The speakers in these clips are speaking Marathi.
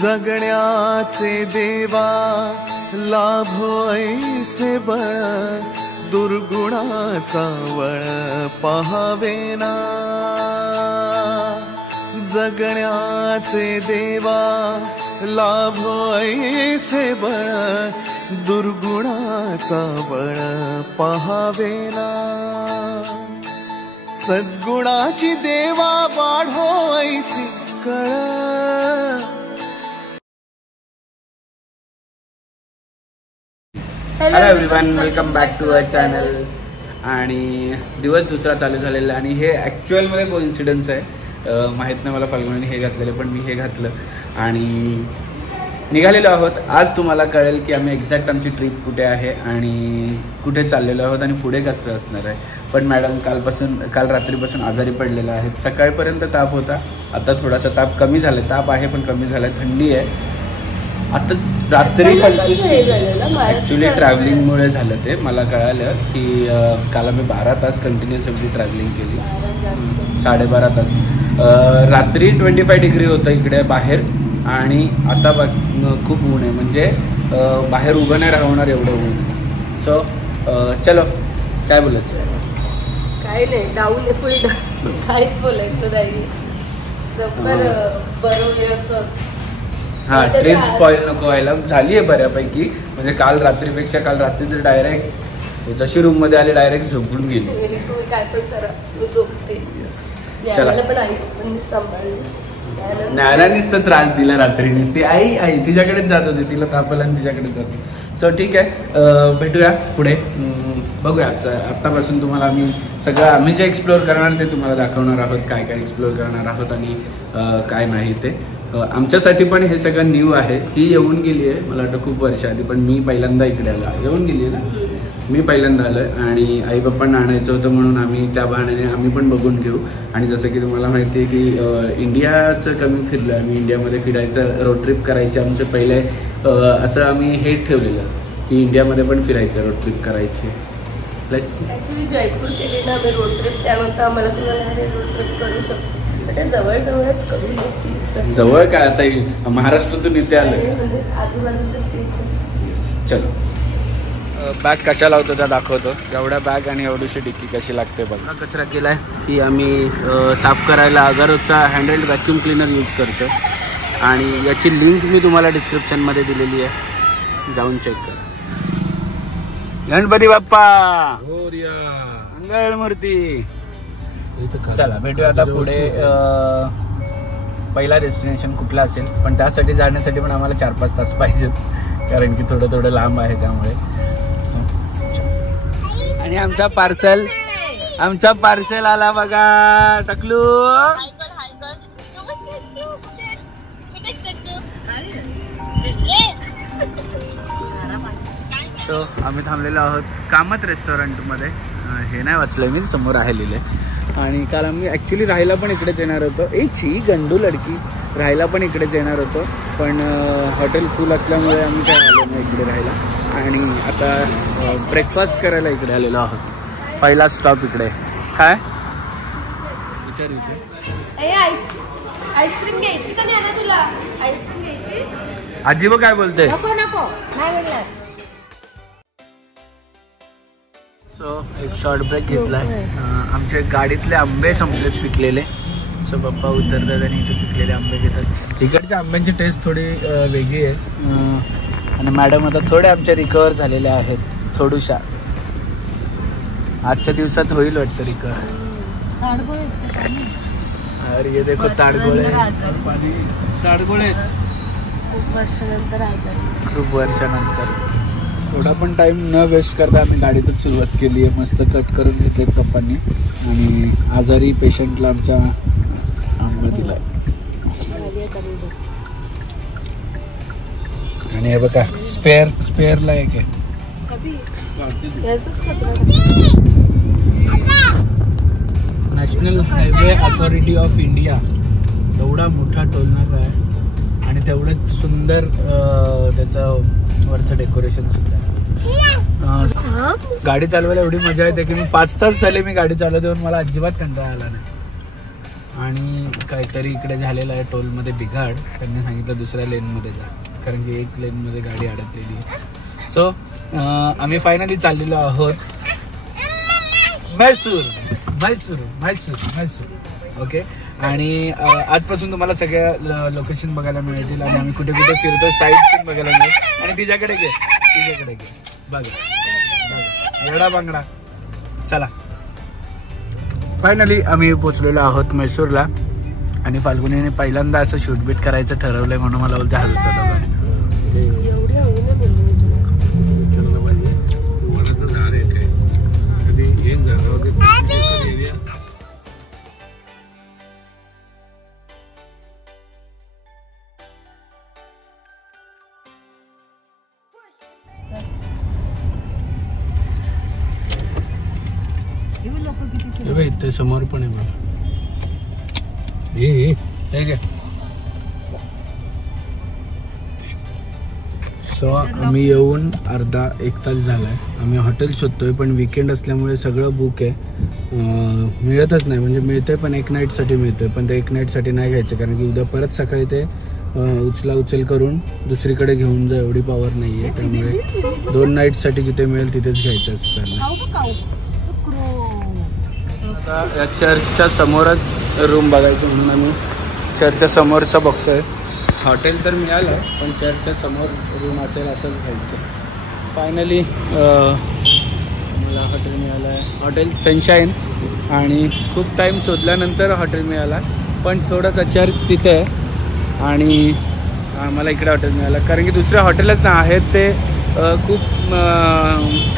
जगण्याचे देवा लाभो ऐसे बळ दुर्गुणाचा वळ पहावेना जगण्याचे देवा लाभो ऐसे बळ दुर्गुणाचा बळ पहावेना सद्गुणाची देवा वाढो ऐसी कळ hello everyone, welcome back to our channel. आणि दिवस दुसरा चालू झालेला आणि हे ॲक्च्युअलमध्ये कोइन्सिडन्स आहे. माहीत नाही मला फाल्गुनीने हे घातलेलं, पण मी हे घातलं आणि निघालेलो आहोत. आज तुम्हाला कळेल की आम्ही एक्झॅक्ट आमची ट्रिप कुठे आहे आणि कुठे चाललेलो आहोत आणि पुढे कसं असणार आहे. पण मॅडम काल रात्रीपासून आजारी पडलेल्या आहेत. सकाळपर्यंत ताप होता, आता थोडासा ताप कमी झाला. ताप आहे पण कमी झाला. थंडी आहे. आता रात्री 25 ॲक्च्युली ट्रॅव्हलिंगमुळे झालं ते. मला कळालं की काल आम्ही 12 तास कंटिन्युअस आपली ट्रॅव्हलिंग केली, 12.5 तास. रात्री 25 डिग्री होतं इकडे बाहेर आणि आता खूप ऊन आहे. म्हणजे बाहेर उभं नाही राहणार एवढं ऊन. सो चलो, काय बोलायचं? काय नाही, डाऊन फुल काहीच बोलायचं नाही. बरोबर असं. हां, ट्रिप स्पॉईल नको व्हायला. झाली आहे बऱ्यापैकी. म्हणजे काल रात्रीपेक्षा काल रात्री तर डायरेक्ट जशी रूममध्ये आली डायरेक्ट झोपून गेली. काय पण करा, झोपते. न्यायला नुसतं त्रास दिला रात्री. नुसती आई तिच्याकडेच जात होती, तिला तापला आणि तिच्याकडेच जात होती. सो ठीक आहे, भेटूया पुढे. बघूया आत्तापासून तुम्हाला आम्ही सगळं आम्ही जे एक्सप्लोअर करणार ते तुम्हाला दाखवणार आहोत. काय काय एक्सप्लोअर करणार आहोत आणि काय नाही ते. आमच्यासाठी पण हे सगळं न्यू आहे. ही येऊन गेली आहे मला वाटतं खूप वर्ष आधी, पण मी पहिल्यांदा इकडे आलो. येऊन गेली आहे ना, मी पहिल्यांदा आलो आहे. आणि आई बाप्पांना आणायचं होतं म्हणून आम्ही त्या बहाण्याने आम्ही पण बघून घेऊ. आणि जसं की तुम्हाला माहिती आहे की इंडियाचं कमी फिरलो आहे. आम्ही इंडियामध्ये फिरायचं, रोड ट्रिप करायची आमचं पहिले असं आम्ही हे ठेवलेलं की इंडियामध्ये पण फिरायचं, रोड ट्रिप करायची. ॲक्च्युली जयपूर केली ना आम्ही रोड ट्रिप, त्यानंतर आम्हाला सगळं रोड ट्रिप करू शकतो. जवळच करू. जवळ काय, आता महाराष्ट्रातून इथे आलं. चलो, बॅग कशा लावतो त्या दाखवतो. एवढ्या बॅग आणि एवढीशी डिक्की कशी लागते बघा. कचरा केलाय की आम्ही साफ करायला अगरचा हँडहेल्ड व्हॅक्यूम क्लीनर यूज करतो. आणि याची लिंक मी तुम्हाला डिस्क्रिप्शनमध्ये दिलेली आहे, जाऊन चेक करा. गणपती बाप्पा, मंगळमूर्ती. चला भेटूया आता पुढे. पहिला डेस्टिनेशन कुठला असेल, पण त्यासाठी जाण्यासाठी पण आम्हाला 4-5 तास पाहिजेत, कारण की थोडं लांब आहे त्यामुळे. आणि आमचा पार्सल आला बघा. टकलू, तो आम्ही थांबलेलो आहोत कामत रेस्टॉरंटमध्ये. हे नाही वाचलं मी, समोर आहे लिहिले. आणि काल आम्ही ॲक्च्युली राहायला पण इकडेच येणार होतो. गंडू लडकी, राहायला पण इकडेच येणार होतो, पण हॉटेल फुल असल्यामुळे आम्ही काय आलो नाही इकडे राहायला. आणि आता ब्रेकफास्ट करायला इकडे आलेलो आहोत. पहिला स्टॉप इकडे. काय आईस्क्रीम घ्यायची का नाही तुला? आईस्क्रीम घ्यायची? आजी काय बोलते? नको नाही म्हणणार. सो एक शॉर्ट ब्रेक घेतलाय. आमच्या गाडीतले आंबे संपलेत पिकलेले. सो पप्पा उतरतात आणि इथे पिकलेले आंबे घेतात. इकडच्या आंब्यांची टेस्ट थोडी वेगळी आहे. आणि मॅडम आता थोडे आमच्या रिकवर झालेल्या आहेत, थोडूशा. आजच्या दिवसात होईल वाटतं रिकवर. अरे ये देखो ताडगोळे. खूप वर्षानंतर. थोडा पण टाइम न वेस्ट करता आम्ही गाडीतच सुरुवात केली आहे. मस्त कट करून घेतले पप्पांनी आणि आजारी पेशंटला आमच्या आंबा दिला. आणि हे बघा स्पेअरला एक आहे. National highway authority of India, एवढा मोठा टोल नाका आहे आणि तेवढं सुंदर त्याचं वरचं डेकोरेशन सुद्धा. गाडी चालवायला एवढी मजा येते की मी 5 तास झाले मी गाडी चालवते, मला अजिबात कंटाळा आला नाही. आणि काहीतरी इकडे झालेलं आहे टोलमध्ये बिघाड. त्यांनी सांगितलं दुसऱ्या लेनमध्ये जा, कारण की एक लेनमध्ये गाडी अडकलेली आहे. सो आम्ही फायनली चाललेलो आहोत मैसूर. ओके. आणि आजपासून तुम्हाला सगळ्या लोकेशन बघायला मिळतील आणि आम्ही कुठे कुठे फिरतो, साईड सीन बघायला मिळेल. आणि तिच्याकडे घे बघा एवढा बांगडा. चला फायनली आम्ही पोचलेलो आहोत मैसूरला. आणि फाल्गुनीने पहिल्यांदा असं शूटबीट करायचं ठरवलंय म्हणून मला बोलते हलू चालू. इथे समोर पण आहे बघा. सो आम्ही येऊन अर्धा एक तास झालाय. आम्ही हॉटेल शोधतोय पण वीकेंड असल्यामुळे सगळं बुक आहे. मिळतच नाही, म्हणजे मिळतंय पण एक नाईटसाठी मिळतोय, पण ते एक नाईटसाठी नाही घ्यायचं कारण की उद्या परत सकाळी ते उचल करून दुसरीकडे घेऊन जा एवढी पॉवर नाही आहे. त्यामुळे 2 नाईटसाठी जिथे मिळेल तिथेच घ्यायचं असं चाललं. या चर्चच्या समोरच रूम बघायचं म्हणून आम्ही चर्चच्या समोरचा बघतोय. हॉटेल तर मिळालं पण चर्चच्या समोर रूम असेल असंच घ्यायचं. फायनली मला हॉटेल मिळालं आहे, हॉटेल सनशाईन. आणि खूप टाईम शोधल्यानंतर हॉटेल मिळाला, पण थोडासा चर्च तिथे आहे आणि मला इकडे हॉटेल मिळालं कारण की दुसरे हॉटेलच ना आहेत ते खूप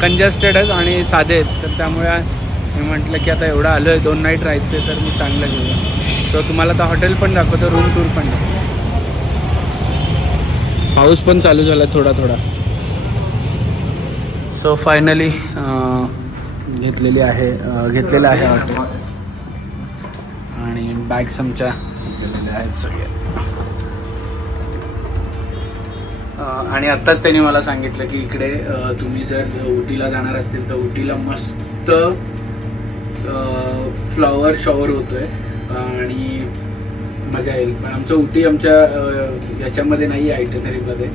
कंजेस्टेड आहेत आणि साधे आहेत. तर त्यामुळे मी म्हटलं की आता एवढं आलं आहे 2 नाईट राहायचे तर मी चांगलं घेऊया. तर तुम्हाला आता हॉटेल पण दाखवतो, रूम टूर पण दाखवतो. पाऊस पण चालू झाला थोडा. सो फायनली घेतलेलं आहे हॉटेल आणि बॅग्स आमच्या घेतलेल्या आहेत सगळ्या. आणि आत्ताच त्यांनी मला सांगितलं की इकडे तुम्ही जर उटीला जाणार असतील तर उटीला मस्त फ्लॉवर शॉवर होतोय आणि मजा येईल. पण आमचं उटी आमच्या याच्यामध्ये नाही आहे आयटनरीमध्ये,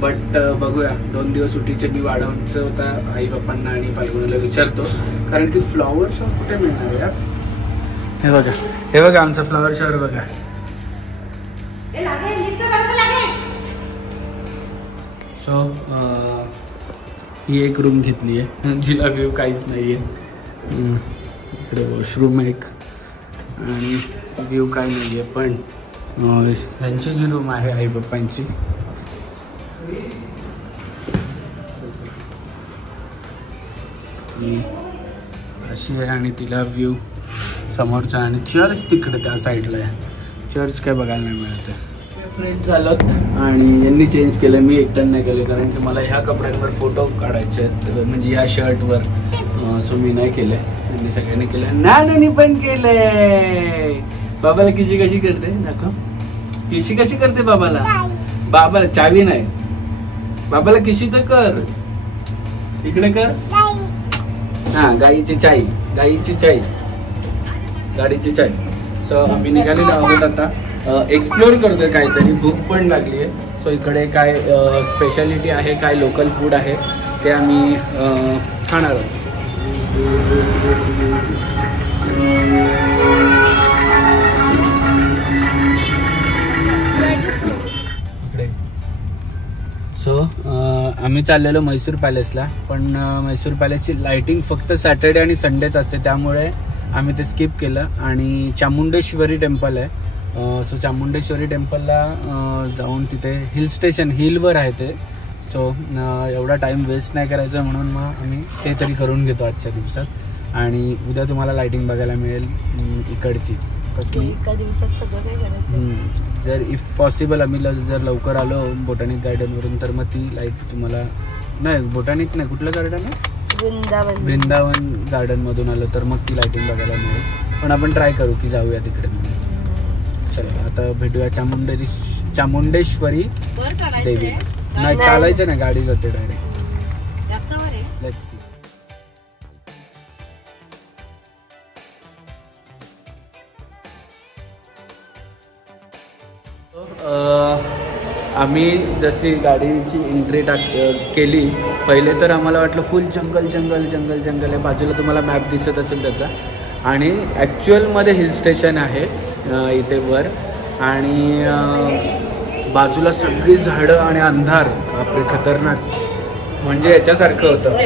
बट बघूया 2 दिवस उटीचे मी वाढवण्याचं होता आई बाप्पांना आणि फाल्गुनीला विचारतो कारण की फ्लॉवर शॉवर कुठे मिळणार आहे यार. हे बघा आमचं फ्लॉवर शॉवर बघा. सो ही एक रूम घेतली आहे जिला व्ह्यू काहीच नाही आहे. इकडे वॉशरूम आहे एक आणि व्ह्यू काय नाही आहे, पण ह्यांची जी रूम आहे आई बाप्पांची अशी आहे आणि तिला व्ह्यू समोरचा आणि चर्च तिकडे त्या साईडला आहे. चर्च काय बघायला नाही मिळत आहे. फ्रेश झालोत आणि यांनी चेंज केलं, मी एकटं नाही केलं कारण की मला ह्या कपड्यांवर फोटो काढायचे आहेत, म्हणजे ह्या शर्टवर. सो मी नाही केलं, त्यांनी सगळ्यांनी केलं. नानांनी पण केलंय. बाबाला किशी कशी करते दाखव. किशी कशी करते बाबाला. बाबाला चावी नाही, बाबाला किशी तर कर. इकडे कर. हा गाईची चाई, गाईची चाई, गाडीची चाई. सो आम्ही निघालेलो आहोत आता. एक्सप्लोर करतोय काहीतरी, भूक पण लागली आहे. सो इकडे काय स्पेशालिटी आहे, काय लोकल फूड आहे ते आम्ही खाणार आहोत. सो आम्ही चाललेलो मैसूर पॅलेसला, पण मैसूर पॅलेसची लाइटिंग फक्त सॅटर्डे आणि संडेच असते, त्यामुळे आम्ही ते स्किप केलं. आणि चामुंडेश्वरी टेम्पल आहे. सो चामुंडेश्वरी टेम्पलला जाऊन तिथे हिल स्टेशन हिलवर आहे ते. सो एवढा टाइम वेस्ट नाही करायचा म्हणून मग आम्ही ते तरी करून घेतो आजच्या दिवसात. आणि उद्या तुम्हाला लाइटिंग बघायला मिळेल इकडची कसली. एका दिवसात सगळं काय करायचं. जर इफ पॉसिबल आम्ही जर लवकर आलो बोटॅनिक गार्डनवरून तर मग ती लाईट तुम्हाला, नाही बोटॅनिक नाही, कुठलं गार्डन आहे, वृंदावन गार्डनमधून आलं तर मग ती लाइटिंग बघायला मिळेल. पण आपण ट्राय करू की जाऊया तिकडे म्हणून. चला आता भेटूया चामुंडेश्वरी देवी. नाही चालायचं नाही, गाडी जाते डायरेक्ट. Let's see. आम्ही जशी गाडीची एंट्री केली, पहिले तर आम्हाला वाटलं फुल जंगल जंगल जंगल जंगल आहे. बाजूला तुम्हाला मॅप दिसत असेल त्याचा. आणि ॲक्च्युअलमध्ये हिल स्टेशन आहे इथे वर. आणि बाजूला सगळी झाडं आणि अंधार, बापरे खतरनाक, म्हणजे याच्यासारखं होतं.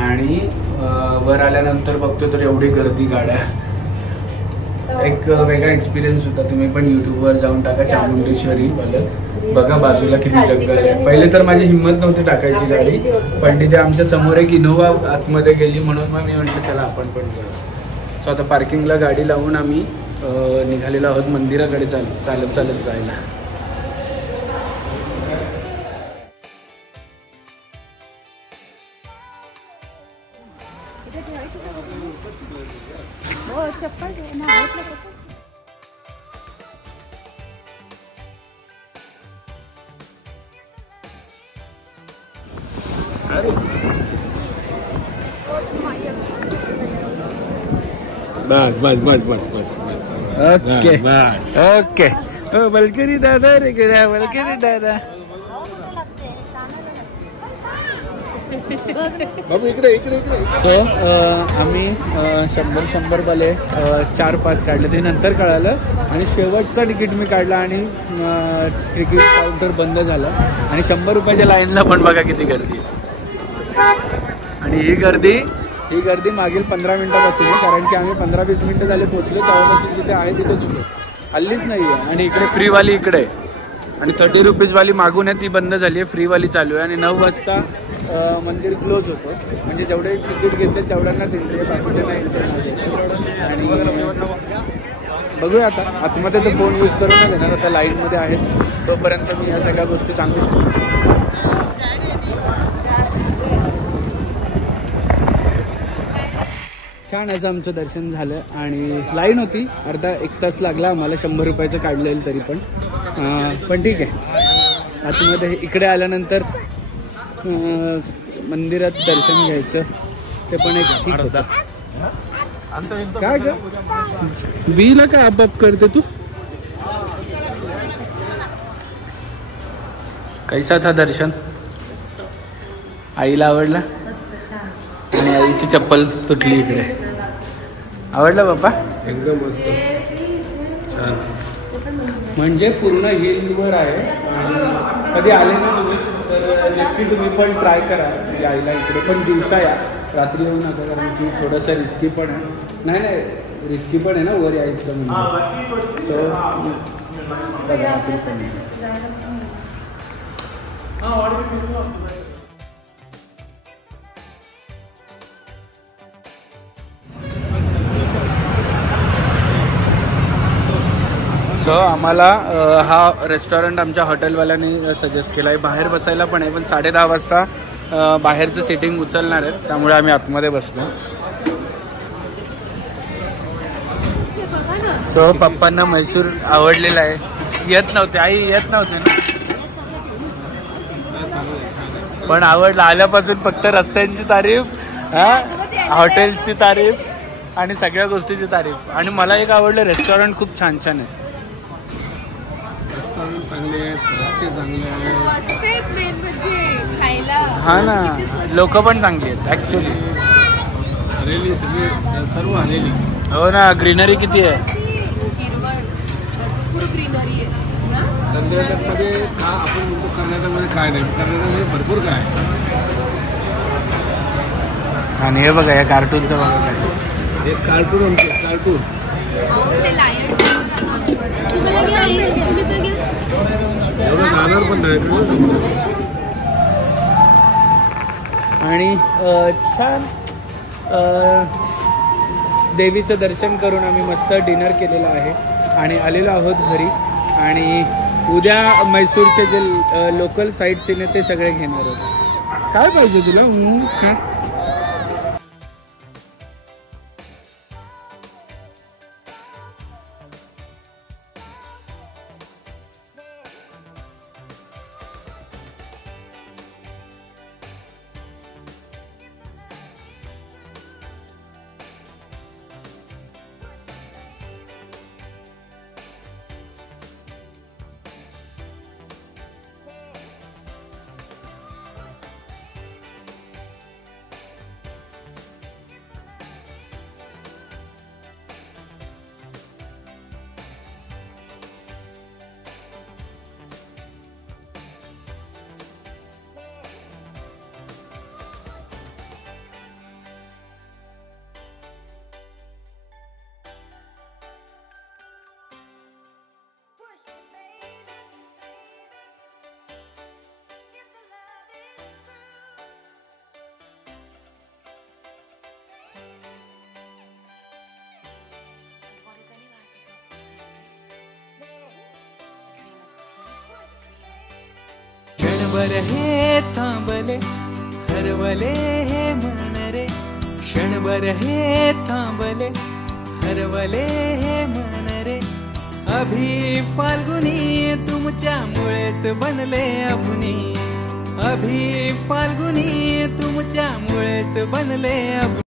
आणि वर आल्यानंतर बघतो तर एवढी गर्दी गाड्या. एक वेगळा एक्सपिरियन्स होता. तुम्ही पण यूट्यूबवर जाऊन टाका चामुंडेश्वरी बघा बाजूला किती जंगल आहे. पहिले तर माझी हिंमत नव्हती टाकायची गाडी, पण तिथे आमच्या समोर एक इनोवा आतमध्ये गेली, म्हणून मग मी म्हटलं चला आपण पण जाऊ. सो आता पार्किंगला गाडी लावून आम्ही निघालेलो आहोत मंदिराकडे चालत जायला. बस बस बस बस बस ओके बस. ओके. बलकरी दादा रे, बलकरी दादा. बाबू इकडे इकडे इकडे. सो आम्ही 100 वाले 4 पास काढले, ते नंतर कळालं. आणि शेवटचा तिकीट मी काढला आणि तिकीट काउंटर बंद झालं. आणि 100 रुपयाच्या लाईनला पण बघा किती गर्दी. आणि ही गर्दी मागील 15 मिनिटापासून आहे, कारण की आम्ही 15-20 मिनिटं झाले पोहोचलो, तेव्हापासून जिथे आहे तिथेच होतो, हल्लीच नाही आहे. आणि इकडे फ्रीवाली इकडे आहे, आणि 30 रुपीजवाली मागून आहे ती बंद झाली आहे, फ्रीवाली चालू आहे. आणि 9 वाजता मंदिर क्लोज होतो, म्हणजे जेवढे तिकीट घेतले तेवढ्यांनाच एंट्री आहे, बाकीचे नाही एंट्री. आणि बघूया आता आतमध्ये तर फोन यूज करून नाही देणार, आता लाईनमध्ये आहेत तोपर्यंत मी या सगळ्या गोष्टी सांगू शकतो. छान असं आमचं दर्शन झालं. आणि लाईन होती, अर्धा 1 तास लागला आम्हाला 100 रुपयाचं काढलेलं तरी पण ठीक आहे. आतमध्ये इकडे आल्यानंतर मंदिरात दर्शन घ्यायचं ते पण एक ठीक होतं. काय ग बीला काय आपाप करते तू? कैसा था दर्शन? आईला आवडला? आणि आईची चप्पल तुटली इकडे. आवडला बाप्पा? एकदम मस्त छान. म्हणजे पूर्ण हिलवर आहे. कधी आले ना तुम्ही तर नक्की तुम्ही पण ट्राय करा यायला इकडे. पण दिवसा या, रात्री येऊ नका, कारण की थोडंसं रिस्की पण आहे. नाही रिस्की पण आहे ना वर यायचं म्हणजे. सो बघा रात्री पण. सो आम्हाला हा रेस्टॉरंट आमच्या हॉटेलवाल्यांनी सजेस्ट केला आहे. बाहेर बसायला पण आहे, पण 10:30 वाजता बाहेरचं सिटिंग उचलणार आहे, त्यामुळे आम्ही आतमध्ये बसलो. सो पप्पांना म्हैसूर आवडलेला आहे. येत नव्हते, आई येत नव्हते ना, पण आवडलं. आल्यापासून फक्त रस्त्यांची तारीफ, हॉटेल्सची तारीफ आणि सगळ्या गोष्टीची तारीफ. आणि मला एक आवडलं, रेस्टॉरंट खूप छान छान आहे. हा ना, लोक पण चांगली आहेत ऍक्च्युली. सर्व आलेली. हो ना, ग्रीनरी किती आहे. कर्नाटकमध्ये आपण म्हणतो कर्नाटकमध्ये काय नाही, कर्नाटकमध्ये भरपूर काय. आणि हे बघा या कार्टूनचं बघा काय, हे कार्टून आमचे कार्टून. एवढं जाणार पण नाही. आणि छान देवीचं दर्शन करून आम्ही मस्त डिनर केलेलं आहे आणि आलेलो आहोत घरी. आणि उद्या म्हैसूरचे जे लोकल साईट सीन आहेत ते सगळे घेणार आहोत. काय पाहिजे तुला? क्षणभर हे थांबले हरवले हे मन रे, क्षणभर हे थांबले हरवले हे मन रे. अभि फाल्गुनी तुमच्यामुळेच बनले अभुनी, अभि फाल्गुनी तुमच्यामुळेच बनले अभुनी.